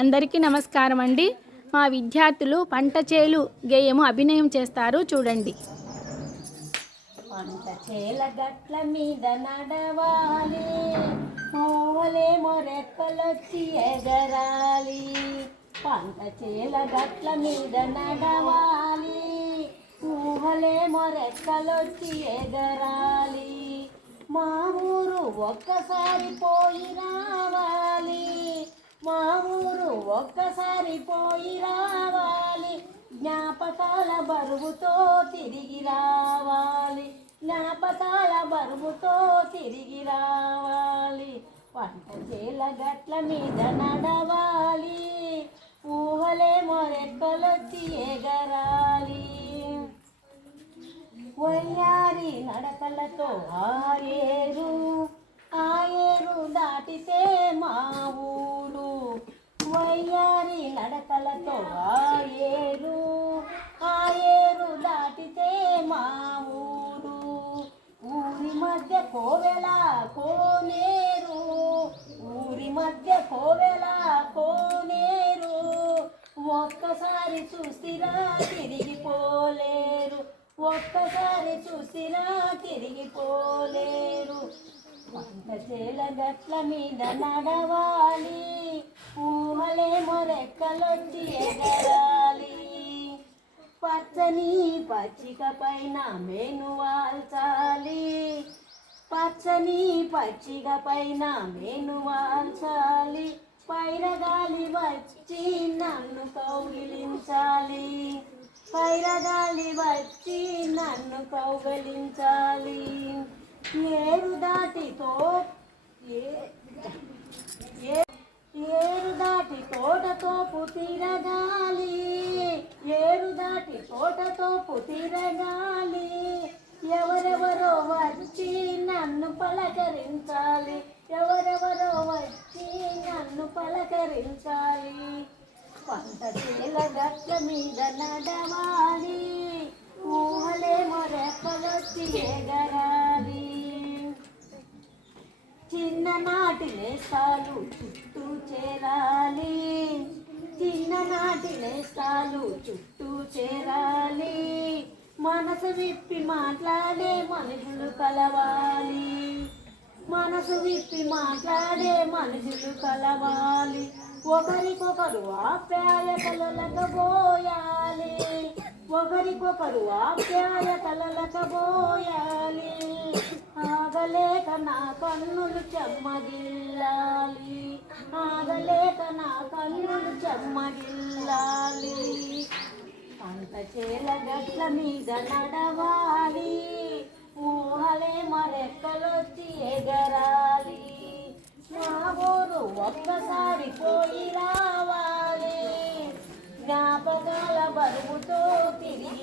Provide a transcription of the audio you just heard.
అందరికీ నమస్కారం అండి. మా విద్యార్థులు పంట చేలు గేయము అభినయం చేస్తారు. చూడండి. పంట చేల గట్ల మీద నడవాలి. మూవలేమో రెక్కలొచ్చి ఎగరాలి. పంట చేల గట్ల మీద నడవాలి. ఊహలేమో రెక్కలొచ్చి ఎగరాలి. మా ఊరు ఒక్కసారి పోయి రావాలి. మా ఊరు ఒక్కసారి పోయి రావాలి. జ్ఞాపకాల బరువుతో తిరిగి రావాలి. జ్ఞాపకాల బరువుతో తిరిగి రావాలి. పంట చేల గట్ల మీద నడవాలి. ఊహలేమో రెక్కలొచ్చి ఎగరాలి వయ్యారి నడకలతో ఆయేరు ఆయేరు దాటితే మా ఊరు వయ్యారి నడకలతో ఆయేరు ఆయేరు దాటితే మా ఊరు. ఊరి మధ్య కోవెల కోనేరు ఊరి మధ్య కోవెల కోనేరు. ఒక్కసారి చూసిరా తిరిగిపోలేరు ఒక్కసారి చూసినా తిరిగిపోలేరు వంట చేల గట్ల మీద నడవాలి ఊహలే రెక్కలొచ్చి ఎగరాలి. పచ్చని పచ్చిక పైన మేను వాల్చాలి. పచ్చని పచ్చిక పైన మేను వాల్చాలి. పైరగాలి వచ్చి నన్ను కౌగిలించాలి. పైరగాలి వచ్చి నన్ను కౌగలించాలి. ఏరు దాటితో ఏ- ఏ- ఏరు దాటి తోటతోపు తిరగాలి ఏరు దాటి తోటతోపు తిరగాలి. ఎవరెవరో వచ్చి నన్ను పలకరించాలి. ఎవరెవరో వచ్చి నన్ను పలకరించాలి. పంట చేల గట్ల మీద నడవాలి. ఊహలేమో రెప్పలొచ్చి ఎగరాలి. చిన్ననాటి నేస్తాలు చుట్టూ చేరాలి. చిన్ననాటి నేస్తాలు చుట్టూ చేరాలి. మనసు విప్పి మాట్లాడే మనుషులు కలవాలి. మనసు విప్పి మాట్లాడే మనుషులు కలవాలి. ఒకరికొకరు ఆప్యాయతలకబోయాలి ఒకరికొకరు ఆప్యాయతలకబోయాలి ఆగలేక నా కన్నులు చెమ్మగిల్లాలి. ఆగలేక నా కన్నులు చెమ్మగిల్లాలి. పంట చేల గట్ల మీద నడవాలి. ఊహలే మరెక్కలొచ్చి ఎగరాలి. నా ఊరు ఒక్కసారి పోయి రావాలి. జ్ఞాపకాల బరువుతో తిరిగి